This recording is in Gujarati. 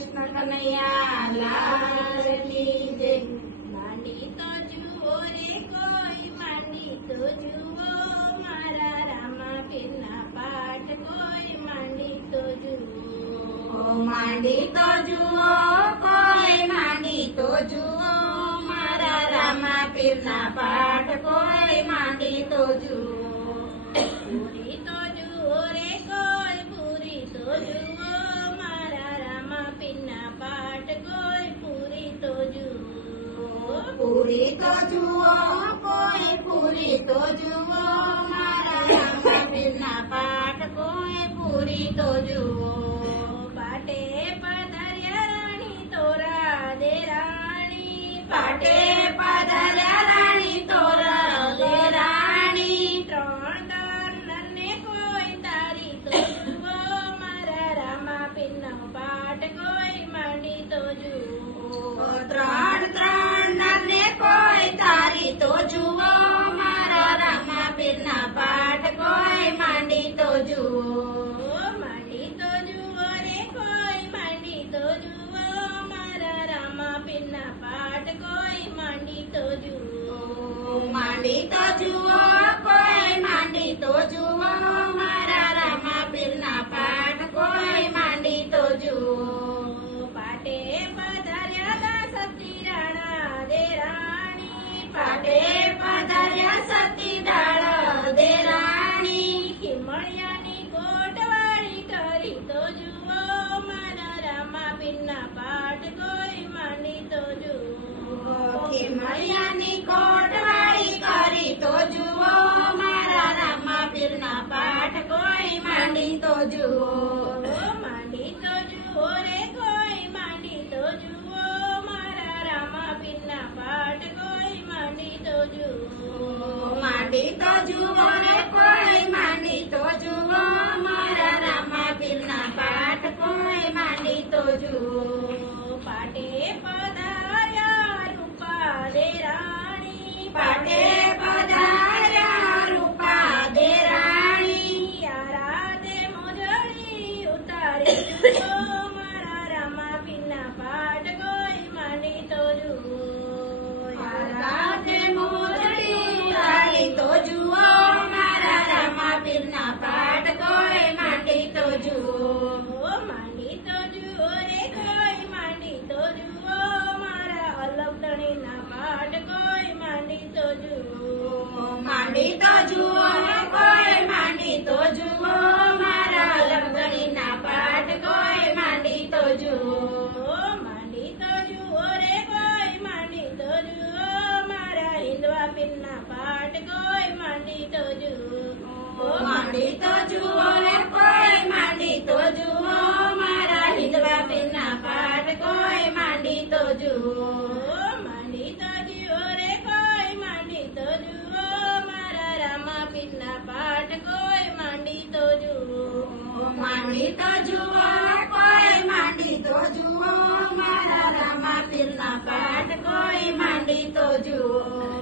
કૃષ્ણ કનૈયા લાલ કી જય। માંડી તો જુઓ રે કોઈ, માંડી તો જુઓ મારા રામા પીરના પાઠ કોઈ, માંડી તો જુઓ। માંડી તો જુઓ કોઈ, માંડી તો જુઓ મારા રામા પીરના પાઠ કોઈ, માંડી તો જુઓ। પૂરી તો જુઓ રે કોઈ, પૂરી તો જુઓ મારા રામા પીરના પાઠ કોઈ, પૂરી તો જુઓ। પૂરી તો જુઓ કોઈ, પૂરી તો જુઓ મારા રામા પીરના પાઠ કોઈ, પૂરી તો જુઓ। પાટે પધાર્યા રાણી તોરા દે રાણી, પાટે પધાર્યા રાણી તોરા દે રાણી, ત્રણ દાન નરને કોઈ તારી તો જુઓ મારા રામા પીરનો પાઠ કોઈ, માંડી તો જુઓ। ત્રણ ત્રણ નરને કોઈ તારી તો જુઓ મારા રામા પીરના પાઠ કોઈ, માંડી તો જુઓ। માંડી તો જુઓ રે કોઈ, માંડી તો જુઓ મારા રામા પીરના પાઠ કોઈ, માંડી તો જુઓ। માંડી તો જુઓ કોઈ, માંડી તો જુઓ મારા રામા પીરના પાઠ કોઈ, માંડી તો જુઓ। પાટે પધાર્યા દાસતી રાણા દે રાણી, પાટે પધાર્યા સતી ડાળ દે રાણી, ખીમળિયાની કોટવાળી કરી તો જુઓ મારા રામા પીરના પાઠ કોઈ, માંડી તો જુઓ। ખીમળિયાની કોટવાળી કરી તો જુઓ મારા રામા પીરના પાઠ કોઈ, માંડી તો જુઓ। માંડી તો જુઓ રે કોઈ, માંડી તો જુઓ મારા રામા પીરના પાઠ કોઈ, માંડી તો જુઓ। માંડી તો જુઓ રે કોઈ, માંડી તો જુઓ મારા રામા પીરના પાઠ કોઈ, માંડી તો જુઓ। પાટે પધાર્યા રૂપા દે રાણી, પાટે પધાર્યા રૂપા દે રાણી, રાધે મોજડી ઉતારી જુઓ મારા રામા પીરના પાઠ કોઈ, માંડી તો જુઓ। રાધે મોરડી ઉતારી તો જુઓ મારા રામા પીરના પાઠ કોઈ, માંડી તો જુઓ। માંડી તો જુઓ રે કોઈ, માંડી તો જુઓ મારા અલગધણીના પાઠ કોઈ, માંડી તો જુઓ। માંડી તો જુઓ ને કોઈ, માંડી તો જુઓ મારા લગણીના પાઠ કોઈ, માંડી તો જુઓ। માંડી તો જુઓ રે કોઈ, માંડી તો જુઓ મારા હિંદવા પીરના પાઠ કોઈ, માંડી તો જુઓ। માંડી તો જુઓ ને કોઈ, માંડી તો જુઓ મારા હિંદવા પીરના પાઠ કોઈ, માંડી તો જુઓ। માંડી તો જુઓ રે કોઈ, માંડી તો જુઓ મારા રામા પીરના પાઠ કોઈ, માંડી તો જુઓ। માંડી તો જુઓ ને કોઈ, માંડી તો જુઓ મારા રામા પીરના પાઠ કોઈ, માંડી તો જુઓ।